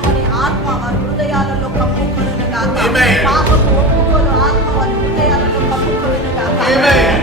పాపమని ఆత్మ వారి హృదయాలలో కమ్ముకొనుగాక. Amen. పాపపు ఒప్పుకోలు ఆత్మ వారి హృదయాలలో కమ్ముకొనుగాక. Amen.